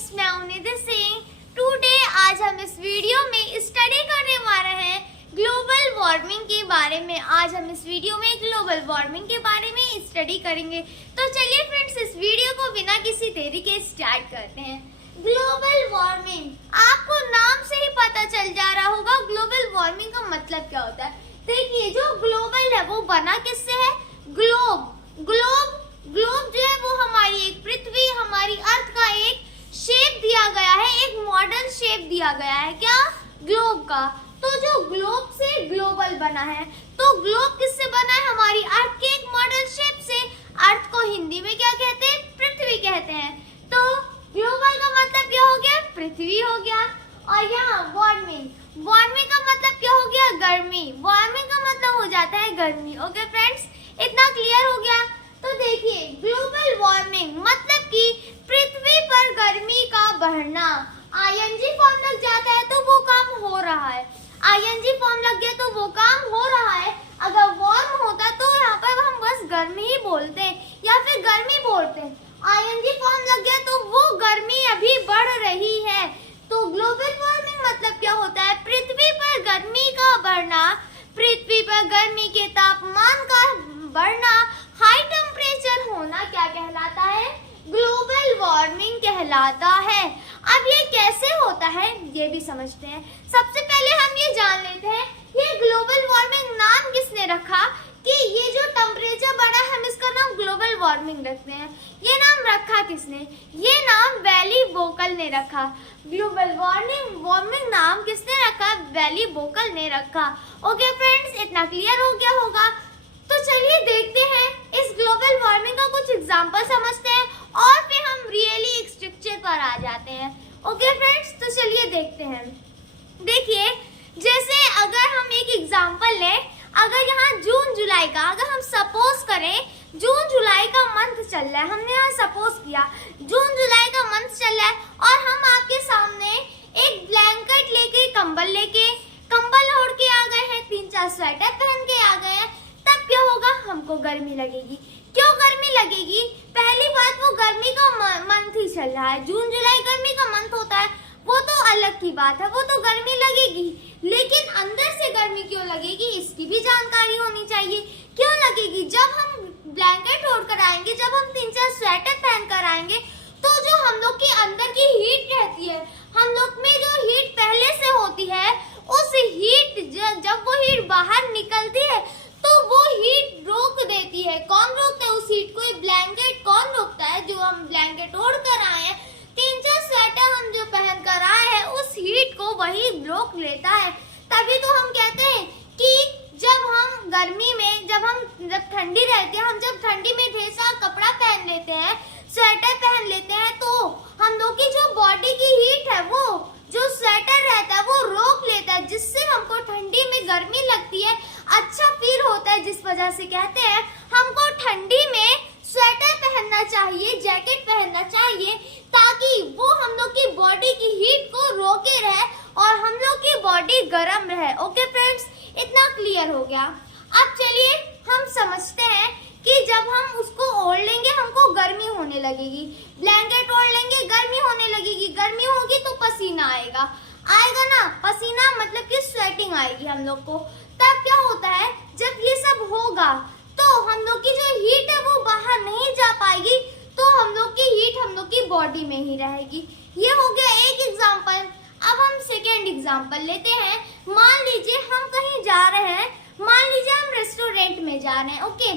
Friends, मैं हूं निधि Singh. Today आज हम इस वीडियो में स्टडी करने वाले हैं ग्लोबल वार्मिंग के बारे में। आज हम इस वीडियो में ग्लोबल वार्मिंग के बारे में स्टडी करेंगे। तो चलिए फ्रेंड्स, इस वीडियो को बिना किसी देरी के स्टार्ट करते हैं। ग्लोबल वार्मिंग, आपको नाम से ही पता चल जा रहा होगा ग्लोबल वार्मिंग का मतलब क्या होता है। देखिए, जो ग्लोबल है वो बना किससे है? ग्लोब जो है वो हमारी एक पृथ्वी, हमारी अर्थ का एक शेप दिया गया है, एक मॉडल शेप दिया गया है। क्या? ग्लोब का। तो जो ग्लोब से ग्लोबल बना है, तो ग्लोब किससे बना है? हमारी अर्थ के एक मॉडल शेप से। अर्थ को हिंदी में क्या कहते हैं? पृथ्वी कहते हैं। तो ग्लोबल का मतलब क्या हो गया? पृथ्वी हो गया। और यहाँ वार्मिंग का मतलब क्या हो गया? गर्मी। वार्मिंग का मतलब हो जाता है गर्मी। ओके फ्रेंड्स, इतना क्लियर हो गया। तो देखिए, ग्लोबल वार्मिंग मतलब कि पृथ्वी पर गर्मी का बढ़ना। आईएनजी फॉर्म लग जाता है तो वो काम हो रहा है। आईएनजी फॉर्म लग गया तो वो काम हो रहा है। अगर वार्म होता तो यहाँ पर हम बस गर्मी ही बोलते हैं या फिर गर्मी बोलते हैं। आईएनजी फॉर्म लग गया तो वो गर्मी अभी बढ़ रही है। तो ग्लोबल वार्मिंग मतलब क्या होता है? पृथ्वी पर गर्मी का बढ़ना, पृथ्वी पर गर्मी के तापमान का बढ़ना, हाई टेम्परेचर होना क्या कहलाता है? ग्लोबल वार्मिंग कहलाता है। अब ये कैसे होता है ये भी समझते हैं। सबसे पहले हम ये जान लेते हैं ये ग्लोबल वार्मिंग नाम किसने रखा, कि ये जो टेम्परेचर बढ़ा है हम इसका नाम ग्लोबल वार्मिंग रखते हैं। ये नाम रखा किसने? ये नाम वैली वोकल ने रखा। ग्लोबल वार्मिंग नाम किसने रखा? वैली वोकल ने रखा। ओके फ्रेंड्स, इतना क्लियर हो गया होगा। तो चलिए देखते हैं इस ग्लोबल वार्मिंग का कुछ एग्जांपल समझते हैं और फिर हम रियली स्ट्रक्चर पर आ जाते हैं। ओके फ्रेंड्स, तो चलिए देखते हैं। देखिए, जैसे अगर हम एक एग्जांपल लें, अगर यहाँ जून जुलाई का, अगर हम सपोज करें जून जुलाई का मंथ चल रहा है, हमने यहाँ सपोज किया जून जुलाई का मंथ चल रहा है और हम आपके सामने एक ब्लैंकेट लेके, कंबल ओढ़ के आ गए हैं, 3-4 स्वेटर पहन के आ गए हैं, तब क्या होगा? हमको गर्मी लगेगी। क्यों गर्मी लगेगी? पहली बात, वो गर्मी का मंथ ही चल रहा है। जून जुलाई गर्मी का मंथ होता है, वो तो अलग की बात है, वो तो गर्मी लगेगी। लेकिन अंदर से गर्मी क्यों लगेगी इसकी भी जानकारी होनी चाहिए। क्यों लगेगी? जब हम ब्लैंकेट ओढ़ कर आएंगे, जब हम 3-4 स्वेटर पहन कर आएंगे, तो जो हम लोग की अंदर की हीट रहती है, हम लोग में जो हीट पहले से होती है, उस हीट जब वो हीट बाहर निकलती है तो वो हीट रोक देती है। कौन रोकता है उस हीट को? ब्लैंकेट। कौन रोकता है? जो हम ब्लैंकेट ओढ़ कर आए हैं, 3-4 स्वेटर हम जो पहन कर आए हैं, उस हीट को वही रोक लेता है। तभी तो हम कहते हैं कि जब हम गर्मी में, जब ठंडी रहती है, हम जब ठंडी में ढेर सारा कपड़ा पहन लेते हैं, स्वेटर पहन लेते हैं, तो हम लोग की जो बॉडी की हीट है, वो जो स्वेटर रहता है वो रोक लेता है, जिससे हमको ठंडी में गर्मी लगती है, अच्छा फील होता है, जिस वजह से कहते हैं हमको ठंडी में स्वेटर पहनना चाहिए, जैकेट पहनना चाहिए, ताकि वो हम लोग की बॉडी की हीट को रोके रहे और हम लोग की बॉडी गर्म रहे। ओके फ्रेंड्स, इतना क्लियर हो गया। अब चलिए हम समझते हैं कि जब हम उसको ओढ़ लेंगे हमको गर्मी होने लगेगी, ब्लैंकेट ओढ़ लेंगे गर्मी होने लगेगी, गर्मी होगी तो पसीना आएगा ना, पसीना मतलब कि स्वेटिंग आएगी हम लोग को। तब क्या होता है, जब ये सब होगा तो हम लोग की जो हीट है वो बाहर नहीं जा पाएगी, तो हम लोग की हीट हम लोग की बॉडी में ही रहेगी। ये हो गया एक एग्जाम्पल। अब हम सेकेंड एग्जाम्पल लेते हैं। मान लीजिए हम कहीं जा रहे हैं, मान लीजिए हम रेस्टोरेंट में जा रहे हैं। ओके,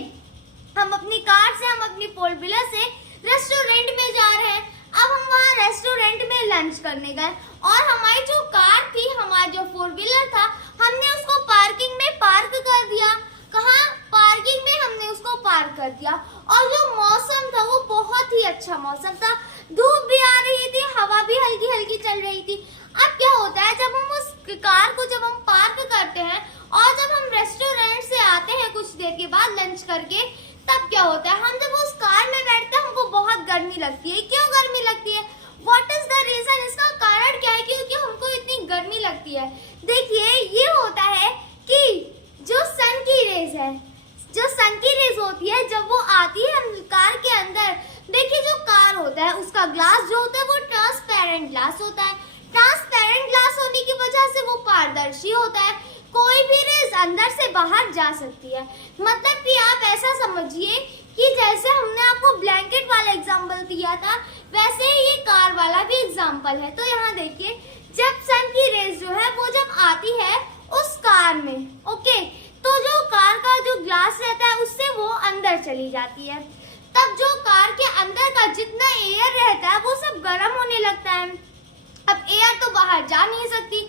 हम अपनी कार से, हम अपनी फोर व्हीलर से रेस्टोरेंट में जा रहे हैं। अब हम वहाँ रेस्टोरेंट में लंच करने गए और हमारी जो कार थी, हमारा जो फोर व्हीलर था, हमने उसको पार्किंग में पार्क कर दिया। कहाँ? पार्किंग में हमने उसको पार्क कर दिया। और जो मौसम था वो बहुत ही अच्छा मौसम था, धूप भी आ रही थी, हवा भी हल्की हल्की चल रही थी। अब क्या होता है, जब हम उस कार को जब हम पार्क करते हैं और जब हम रेस्टोरेंट से आते हैं कुछ देर के बाद लंच करके, तब क्या होता है, हम जब उस कार में बैठते हैं हमको बहुत गर्मी लगती है। क्यों गर्मी लगती है? What is the reason? इसका कारण क्या है क्योंकि हमको इतनी गर्मी लगती है? देखिए, ये होता है कि जो सन की रेज है, जो सन की रेज होती है, जब वो आती है कार के अंदर, देखिए जो कार होता है उसका ग्लास जो होता है वो ट्रांसपेरेंट ग्लास होता है। ट्रांसपेरेंट ग्लास होने की वजह से वो पारदर्शी होता है, कोई भी रेज अंदर से बाहर जा सकती है। मतलब कि आप ऐसा समझिए कि जैसे हमने आपको ब्लैंकेट वाला एग्जांपल दिया था, वैसे ही ये कार वाला भी एग्जांपल है। तो यहाँ देखिए, जब सन की रेज जो है वो जब आती है उस कार में, ओके, तो जो कार का जो ग्लास रहता है उससे वो अंदर चली जाती है। तब जो कार के अंदर का जितना एयर रहता है वो सब गर्म होने लगता है। अब एयर तो बाहर जा नहीं सकती,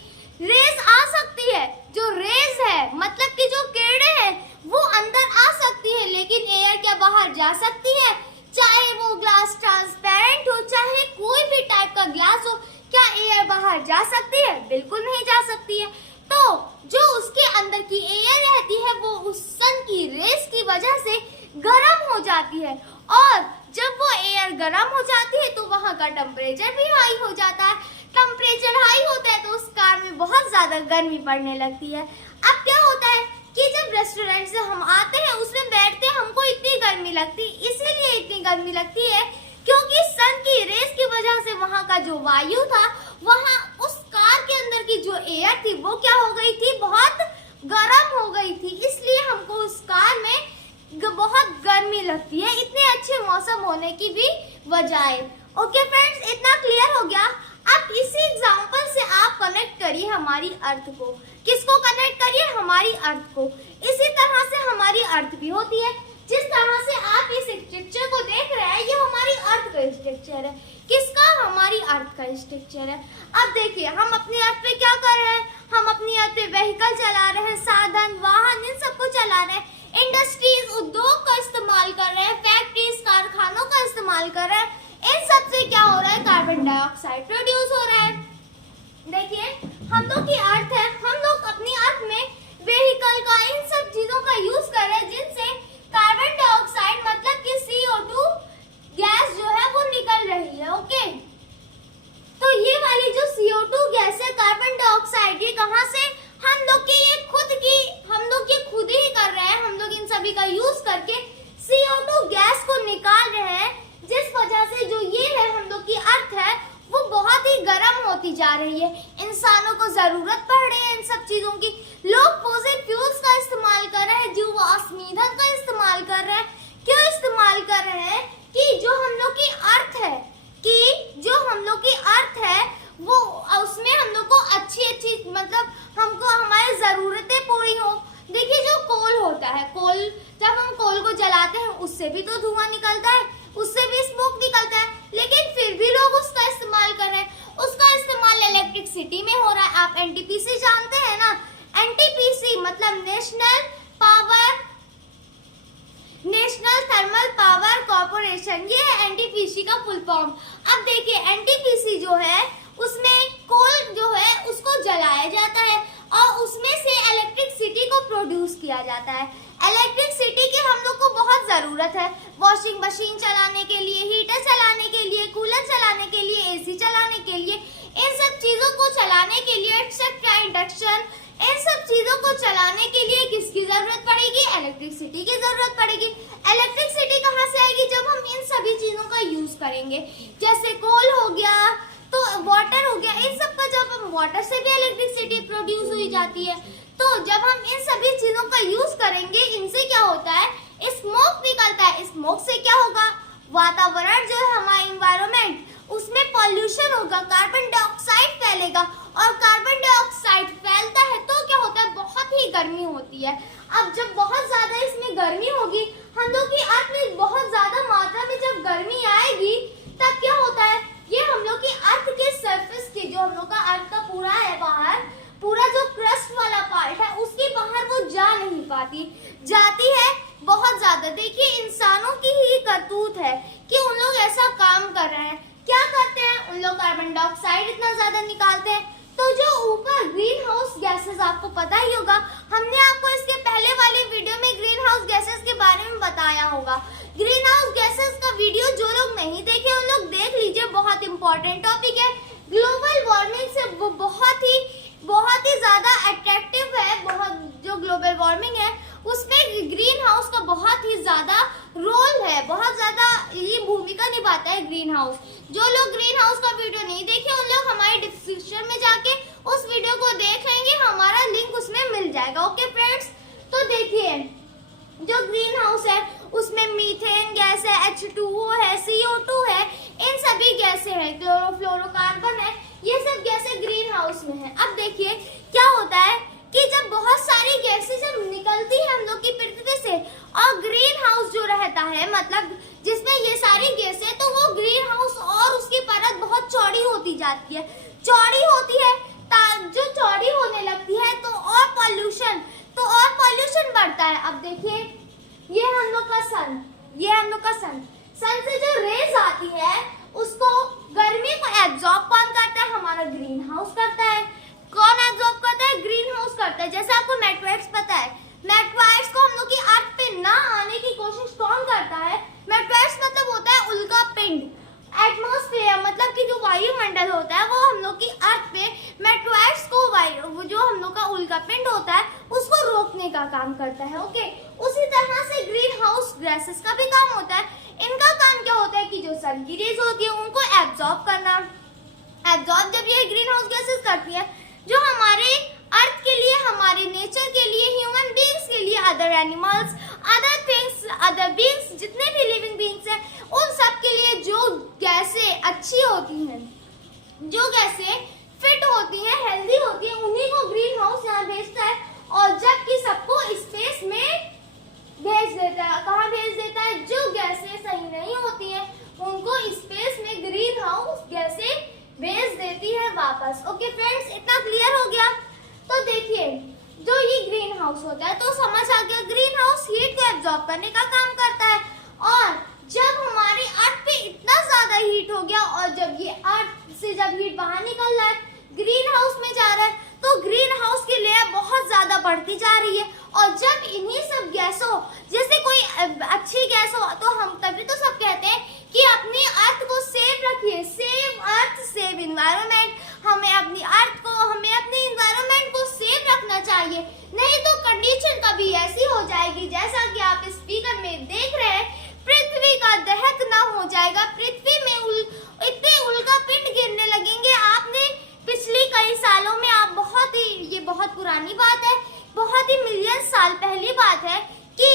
रेज आ सकती है। जो रेज है मतलब कि जो किरणें हैं वो अंदर आ सकती है, लेकिन एयर क्या बाहर जा सकती है? चाहे वो ग्लास ट्रांसपेरेंट हो, चाहे कोई भी टाइप का ग्लास हो, क्या एयर बाहर जा सकती है? बिल्कुल नहीं जा सकती है। तो जो उसके अंदर की एयर रहती है वो उस सन की रेस की वजह से गर्म हो जाती है, और जब वो एयर गर्म हो जाती है तो वहाँ का टेम्परेचर भी हाई हो जाता है। टेम्परेचर हाई होता है तो उस कार में बहुत ज्यादा गर्मी पड़ने लगती है। अब क्या होता है कि जब रेस्टोरेंट से हम आते हैं उसमें बैठते हैं, हमको इतनी गर्मी लगती, इसीलिए इतनी गर्मी लगती है क्योंकि सन की रेस की वजह से वहाँ का जो वायु था, वहाँ उस कार के अंदर की जो एयर थी वो क्या हो गई थी? बहुत गर्म हो गई थी। इसलिए हमको उस कार में बहुत गर्मी लगती है, इतने अच्छे मौसम होने की भी बजाय। ओके फ्रेंड्स, इतना क्लियर हो गया। अब इसी एग्जांपल से आप कनेक्ट करिए हमारी अर्थ को। किसको कनेक्ट करिए? हमारी अर्थ को। इसी तरह से हमारी अर्थ भी होती है। जिस तरह से आप इस स्ट्रक्चर को देख रहे हैं, ये हमारी अर्थ का स्ट्रक्चर है। किसका? हमारी अर्थ का स्ट्रक्चर है। अब देखिए, हम अपनी अर्थ पे क्या कर रहे हैं? हम अपनी अर्थ पे व्हीकल चला रहे हैं, साधन, वाहन, इन सबको चला रहे हैं। इंडस्ट्रीज, उद्योग का इस्तेमाल कर रहे हैं, फैक्ट्रीज, कारखानों का इस्तेमाल कर रहे हैं। इन सब से क्या हो रहा है? कार्बन डाइऑक्साइड प्रोड्यूस हो रहा है। देखिए, हम लोग की अर्थ है, हम लोग अपनी अर्थ में व्हीकल का, इन सब चीजों का यूज कर रहे हैं जिनसे कार्बन डाइऑक्साइड मतलब कि CO2 गैस जो है वो निकल रही है। ओके, तो ये वाली जो CO2 गैस है, कार्बन डाइऑक्साइड, ये कहाँ से? हम लोग की ये खुद ही कर रहे हैं। हम लोग इन सभी का यूज करके CO2 गैस को निकाल रहे हैं, जिस वजह से जो ये है हम लोग की अर्थ है वो बहुत ही गर्म होती जा रही है। इंसानों को जरूरत पड़ रही है इन सब चीजों की। लोग फॉसिल फ्यूल्स का इस्तेमाल कर रहे हैं, जीवाश्म ईंधन का इस्तेमाल कर रहे हैं। क्यों इस्तेमाल कर रहे हैं? कि जो हम लोग की अर्थ है, वो उसमें हम लोग को अच्छी मतलब हमको हमारी जरूरतें पूरी हो। देखिए, जो कोल होता है, कोल जब हम कोल को जलाते हैं उससे भी तो धुआं निकलता है, उससे भी स्मोक निकलता है, लेकिन फिर भी लोग उसका इस्तेमाल कर रहे हैं। उसका इस्तेमाल इलेक्ट्रिसिटी में हो रहा है। आप NTPC जानते हैं ना? NTPC मतलब नेशनल थर्मल पावर कॉर्पोरेशन, ये है NTPC का फुल फॉर्म। अब देखिए, NTPC जो है उसमें कोल जो है उसको जलाया जाता है और उसमें से इलेक्ट्रिसिटी को प्रोड्यूस किया जाता है। इलेक्ट्रिसिटी की हम लोग को बहुत जरूरत है, वॉशिंग मशीन चलाने के लिए, हीटर चलाने के लिए, कूलर चलाने के लिए, AC चलाने के लिए, इन सब चीजों को चलाने के लिए, एक्सेट्रा, इंडक्शन, इन सब चीजों को चलाने के लिए किसकी जरूरत पड़ेगी? इलेक्ट्रिसिटी की जरूरत पड़ेगी। इलेक्ट्रिसिटी कहाँ से आएगी? जब हम इन सभी चीजों का यूज करेंगे, जैसे कोल हो गया, तो वाटर हो गया, इन सब का जब हम वाटर से भी इलेक्ट्रिसिटी प्रोड्यूस हुई जाती है। तो जब हम इन सभी चीजों का यूज करेंगे, इनसे क्या होता है? स्मोक निकलता है। स्मोक से क्या होगा? वातावरण जो है हमारा एनवायरनमेंट, उसमें पॉल्यूशन होगा, कार्बन डाइऑक्साइड फैलेगा, और कार्बन डाइऑक्साइड फैलता है तो क्या होता है? बहुत ही गर्मी होती है। अब जब बहुत ज्यादा इसमें गर्मी होगी, हम लोग की अर्थ में बहुत ज्यादा मात्रा में जब गर्मी आएगी, तब क्या होता है? ये हम लोग की अर्थ के सरफेस की, जो हम लोग का अर्थ का पूरा है बाहर, पूरा जो क्रस्ट वाला पार्ट है, उसके बाहर वो जा नहीं पाती, जाती है बहुत ज्यादा। देखिए, इंसानों की ही करतूत है कि उन लोग ऐसा काम कर रहे हैं। क्या करते हैं? उन लोग कार्बन डाइऑक्साइड इतना ज्यादा निकालते हैं, तो जो ऊपर ग्रीन हाउस गैसेस, आपको पता ही होगा, हमने आपको इसके पहले वाली वीडियो में ग्रीन हाउस गैसेस के बारे में बताया होगा। ग्रीन हाउस गैसेस का वीडियो जो लोग नहीं देखे उन लोग देख लीजिए, बहुत इंपॉर्टेंट टॉपिक है। ग्लोबल वार्मिंग से वो बहुत ही ज्यादा अट्रैक्टिव है। बहुत जो ग्लोबल वार्मिंग है उसमें ग्रीन हाउस का बहुत ही ज्यादा रोल है, बहुत ज्यादा ये भूमिका निभाता है ग्रीन हाउस। जो लोग ग्रीन हाउस का वीडियो नहीं देखे उन लोग हमारे डिस्क्रिप्शन में जाके उस वीडियो को देख लेंगे, हमारा लिंक उसमें मिल जाएगा। ओके फ्रेंड्स, तो देखिए जो ग्रीन हाउस है उसमें मीथेन गैस है, H2O है, CO2 है, इन सभी गैसें हैं, क्लोरोफ्लोरोकार्बन है, ये सब गैसें ग्रीन हाउस में है। अब देखिए क्या होता है कि जब बहुत सारी गैसें जब निकलती है हम लोग की पृथ्वी से, और ग्रीन हाउस जो रहता है मतलब जिसमें ये सारी गैसें, तो वो ग्रीन हाउस और उसकी परत बहुत चौड़ी होती जाती है, चौड़ी होती है, जो चौड़ी होने लगती है तो और पॉल्यूशन बढ़ता है। अब देखिए ये हम लोग का सन, ये हम लोग का सन से जो रेज आती है उसको गर्मी को एब्जॉर्ब कौन करता है? हमारा ग्रीन हाउस करता है। कौन एब्जॉर्ब करता है? ग्रीन हाउस करता है। जैसे आपको मेटवाइट्स पता है, मेटवाइट्स को हम लोग की अर्थ पे ना आने की कोशिश कौन करता है? मेटवाइट्स मतलब होता है उल्का पिंड, एटमॉस्फेयर मतलब कि जो वायुमंडल होता है वो हम लोग की अर्थ पे मेटवाइट्स को जो हम लोग का उल्का पिंड होता है उसको रोकने का काम करता है। ओके, उसी तरह से ग्रीन हाउस गैसेस का भी काम होता है। इनका काम क्या होता है कि जो सन की रेज होती है उनको एब्जॉर्ब करना। एब्जॉर्ब जब ये ग्रीन हाउस गैसेस करती है, जो हमारे अर्थ के लिए, हमारे नेचर के लिए, ह्यूमन बीइंग्स के लिए, other animals, other things, other beings, जितने भी लिविंग बीइंग्स हैं उन सब के लिए जो गैसें अच्छी होती हैं, जो गैसें फिट होती हैं, हेल्दी होती हैं, उन्हीं को ग्रीन हाउस यहाँ भेजता है, और जबकि सबको स्पेस में भेज देता है। कहाँ भेज देता है? जो गैसें सही नहीं होती हैं उनको स्पेस में ग्रीन हाउस गैसें भेज देती है वापस। ओके फ्रेंड्स, इतना क्लियर हो गया? तो देखिए जो ये ग्रीन हाउस होता है तो समझ आ गया, ग्रीन हाउस हीट को एब्जॉर्ब करने का काम करता है। और जब हमारी अर्थ पे इतना ज्यादा हीट हो गया और जब ये अर्थ से जब हीट बाहर निकल रहा है, ग्रीन हाउस में जा रहा है, तो ग्रीन हाउस की लेयर बहुत ज्यादा बढ़ती जा रही है। और जब इन्हीं सब गैसों, जैसे कोई अच्छी गैस हो तो हम तभी तो सब कहते हैं कि अपनी अर्थ को सेव रखिए, सेव अर्थ सेव इन्वायरमेंट। हमें अपनी अर्थ को, हमें अपने इन्वायरमेंट को सेव रखना चाहिए, नहीं तो कंडीशन कभी ऐसी हो जाएगी जैसा कि आप स्पीकर में देख रहे हैं, पृथ्वी का दहकना हो जाएगा, पृथ्वी में इतने उल्का पिंड गिरने लगेंगे। आपने पिछले कई सालों में आप ये बहुत पुरानी बात है, बहुत ही मिलियन साल पहली बात है कि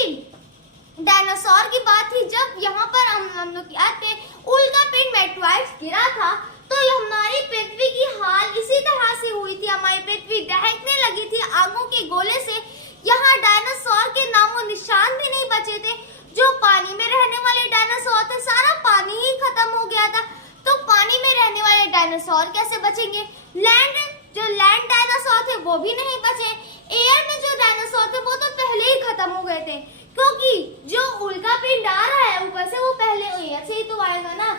डायनासोर की बात थी, जब यहाँ पर हम लोग की अर्थ पे उल्का पिंड मेटवाइट्स गिरा था तो हमारी पृथ्वी की हाल इसी तरह से हुई थी। हमारी पृथ्वी दहकने लगी थी आगों के गोले से। यहाँ डायनासोर के नामो निशान भी नहीं बचे थे। जो पानी में रहने वाले डायनासोर थे सारा पानी ही खत्म हो गया था, तो पानी में रहने वाले डायनासोर कैसे बचेंगे? जो लैंड डायनासोर थे वो भी नहीं बचे। एयर में जो डायनासोर थे वो तो पहले ही खत्म हो गए थे, क्योंकि जो उल्का पिंड आ रहा है ऊपर से वो पहले एयर से ही तो आएगा ना।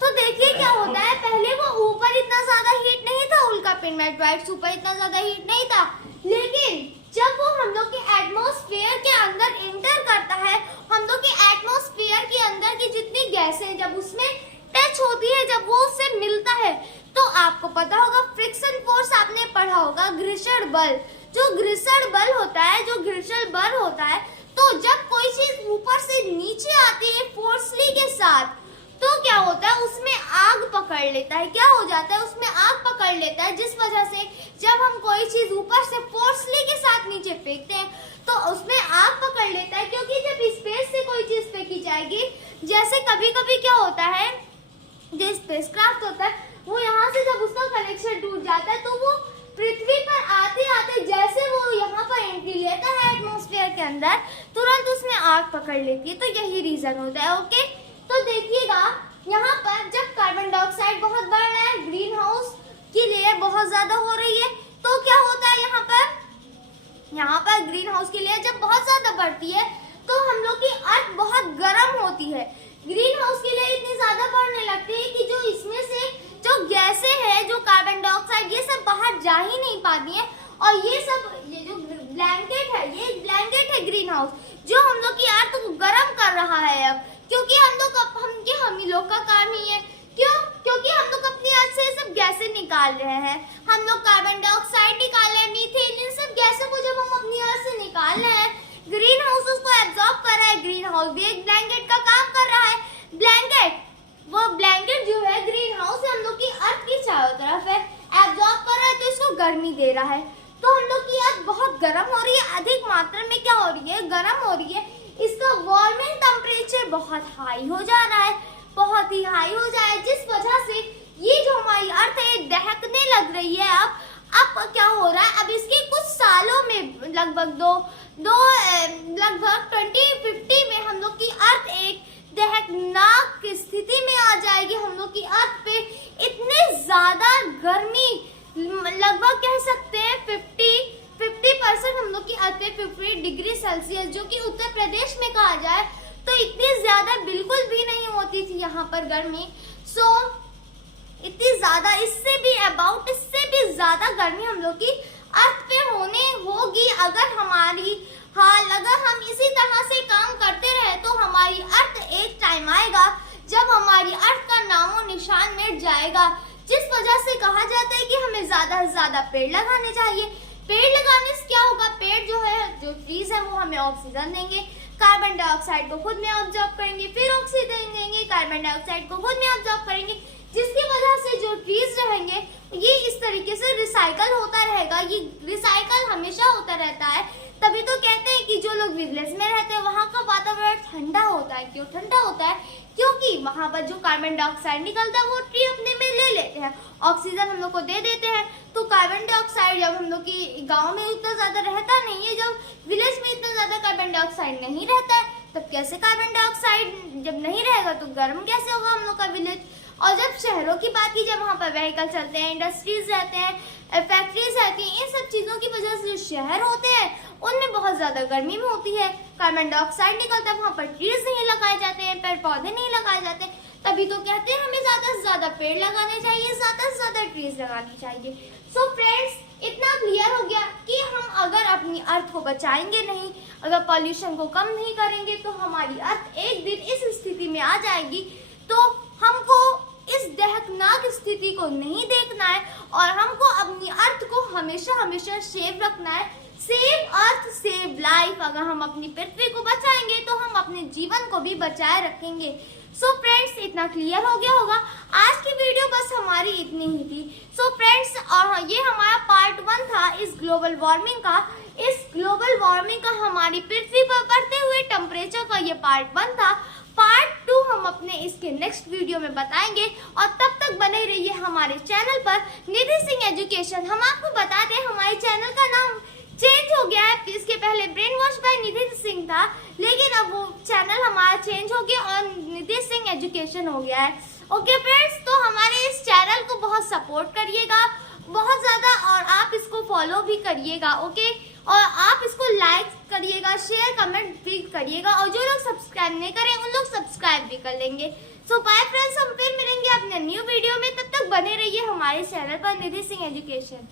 तो देखिए क्या होता है, पहले वो ऊपर इतना ज्यादा हीट नहीं था, उल्का पिंड मेटवाइट्स ऊपर इतना ज्यादा हीट नहीं था, लेकिन जब वो हम लोग के एटमॉस्फेयर के अंदर इंटर करता है, हम लोग के एटमॉस्फेयर के अंदर की जितनी गैसें जब उसमें टच होती है, जब वो उससे मिलता है, तो आपको पता होगा फ्रिक्शन फोर्स आपने पढ़ा होगा, घर्षण बल। जो घर्षण बल होता है, जो घर्षण बल होता है, तो जब कोई चीज ऊपर से नीचे आती है फोर्सली के साथ, तो क्या होता है उसमें आग पकड़ लेता है। क्या हो जाता है? उसमें आग पकड़ लेता है, जिस वजह से जब हम कोई चीज ऊपर से फोर्सली के साथ नीचे फेंकते हैं तो उसमें आग पकड़ लेता है। क्योंकि जब स्पेस से कोई चीज फेंकी जाएगी, जैसे कभी कभी क्या होता है, जो स्पेसक्राफ्ट होता है वो यहाँ से जब उसका कनेक्शन टूट जाता है तो वो पृथ्वी पर आते आते जैसे वो यहाँ पर एंट्री लेता है एटमॉस्फेयर के अंदर, तुरंत उसमें आग पकड़ लेती है। तो यही रीजन होता है। ओके, तो देखिएगा यहाँ पर जब कार्बन डाइऑक्साइड बहुत बढ़ रहा है, ग्रीन हाउस की लेयर बहुत ज्यादा हो रही है, तो क्या होता है यहाँ पर ग्रीन हाउस की लेयर जब बहुत ज्यादा बढ़ती है तो हम लोग की अर्थ बहुत गर्म होती है। ग्रीन हाउस की लेयर इतनी ज्यादा बढ़ने लगती है कि जो इसमें से जो गैसें हैं, जो कार्बन डाइऑक्साइड, ये सब बाहर जा ही नहीं पाती है। और ये जो ब्लैंकेट है, ये ब्लैंकेट है ग्रीन हाउस, जो हम लोग की अर्थ को गर्म कर रहा है अब, क्योंकि हम लोग का काम ही है। क्यों? क्योंकि हम लोग अपनी अर्थ से सब गैसें निकाल रहे हैं। हम लोग कार्बन डाइऑक्साइड निकाल रहे हैं, मीथेन, इन सब गैसों को जब हम अपनी अर्थ से निकाल रहे हैं, ग्रीन हाउस उसको एब्जॉर्ब कर रहा है। ग्रीन हाउस भी एक ब्लैंकेट का काम कर रहा है। ब्लैंकेट जो है ग्रीन हाउस हम लोग की अर्थ की चारों तरफ है, एब्जॉर्ब कर रहा है तो इसको गर्मी दे रहा है। तो हम लोग की अर्थ बहुत गर्म हो रही है, अधिक मात्रा में क्या हो रही है, गर्म हो रही है। इसका वार्मिंग टेम्परेचर बहुत हाई हो जा रहा है, बहुत ही हाई हो जाए, जिस वजह से ये जो हमारी अर्थ है दहकने लग रही है। अब क्या हो रहा है, अब इसके कुछ सालों में लगभग 2050 में हम लोग की अर्थ एक दहकनाक की स्थिति में आ जाएगी। हम लोग की अर्थ पे इतने ज्यादा गर्मी, लगभग कह सकते हैं 50% हम लोग की अर्थ पे 50 डिग्री सेल्सियस, जो कि उत्तर प्रदेश में कहा जाए तो इतनी ज्यादा बिल्कुल भी नहीं होती थी यहाँ पर गर्मी। इतनी ज्यादा, इससे भी ज्यादा गर्मी हम लोग की अर्थ पे होने होगी अगर हम इसी तरह से काम करते रहे तो हमारी अर्थ एक टाइम आएगा जब हमारी अर्थ का नामो निशान मिट जाएगा। जिस वजह से कहा जाता है कि हमें ज्यादा से ज्यादा पेड़ लगाने चाहिए। पेड़ लगाने से क्या होगा, पेड़ जो है, जो ट्रीज है वो हमें ऑक्सीजन देंगे, कार्बन डाइऑक्साइड को खुद में ऑब्जॉर्ब करेंगे, फिर ऑक्सीजन देंगे, कार्बन डाइऑक्साइड को खुद में ऑब्जॉर्ब करेंगे, जिसकी वजह से जो ट्रीज रहेंगे ये इस तरीके से रिसाइकल होता रहेगा। ये रिसाइकल हमेशा होता रहता है। तभी तो कहते हैं कि जो लोग विलेज में रहते हैं वहाँ का वातावरण ठंडा होता है। क्यों ठंडा होता है? क्योंकि वहाँ पर जो कार्बन डाइऑक्साइड निकलता है वो ट्री अपने में ले लेते हैं, ऑक्सीजन हम लोग को दे देते हैं। तो कार्बन डाइऑक्साइड जब हम लोग की गाँव में इतना ज्यादा रहता नहीं है, जब विलेज में इतना ज्यादा कार्बन डाइऑक्साइड नहीं रहता है, तब कैसे कार्बन डाइऑक्साइड जब नहीं रहेगा तो गर्म कैसे होगा हम लोग का विलेज। और जब शहरों की बात की, जब वहाँ पर व्हीकल चलते हैं, इंडस्ट्रीज रहते हैं, फैक्ट्रीज रहती हैं, इन सब चीजों की वजह से जो शहर होते हैं उनमें बहुत ज्यादा गर्मी में होती है, कार्बन डाइऑक्साइड निकलता है, वहाँ पर ट्रीज नहीं लगाए जाते हैं, पेड़ पौधे नहीं लगाए जाते। तभी तो कहते हैं हमें ज्यादा से ज्यादा पेड़ लगाने चाहिए, ज्यादा से ज्यादा ट्रीज लगानी चाहिए। सो फ्रेंड्स, इतना क्लियर हो गया कि हम अगर अपनी अर्थ को बचाएंगे नहीं, अगर पॉल्यूशन को कम नहीं करेंगे तो हमारी अर्थ एक दिन इस स्थिति में आ जाएगी। तो हमको इस दहकनाक स्थिति को नहीं देखना है और हमको अपनी अर्थ को हमेशा सेव रखना है। Save earth save life. अगर हम अपनी पृथ्वी को बचाएंगे तो हम अपने जीवन को भी बचाए रखेंगे। सो फ्रेंड्स, इतना क्लियर हो गया होगा। आज की वीडियो बस हमारी इतनी ही थी। सो फ्रेंड्स, और ये हमारा पार्ट 1 था इस ग्लोबल वार्मिंग का। इस ग्लोबल वार्मिंग का हमारी पृथ्वी पर बढ़ते हुए टेम्परेचर का ये पार्ट 1 था। पार्ट 2 हम अपने इसके नेक्स्ट वीडियो में बताएंगे और तब तक बने रहिए हमारे चैनल पर निधि सिंह एजुकेशन। हम आपको बता दें हमारे चैनल का नाम चेंज हो गया है। इसके पहले ब्रेन वॉश बाय निधि सिंह था, लेकिन अब वो चैनल हमारा चेंज हो गया और निधि सिंह एजुकेशन हो गया है। ओके फ्रेंड्स, तो हमारे इस चैनल को बहुत सपोर्ट करिएगा, बहुत ज्यादा, और आप इसको फॉलो भी करिएगा। ओके, और आप इसको लाइक करिएगा, शेयर कमेंट भी करिएगा, और जो लोग सब्सक्राइब नहीं करें उन लोग सब्सक्राइब भी कर लेंगे। सो बाय फ्रेंड्स, हम फिर मिलेंगे अपने न्यू वीडियो में। तब तक बने रहिए हमारे चैनल पर निधि सिंह एजुकेशन।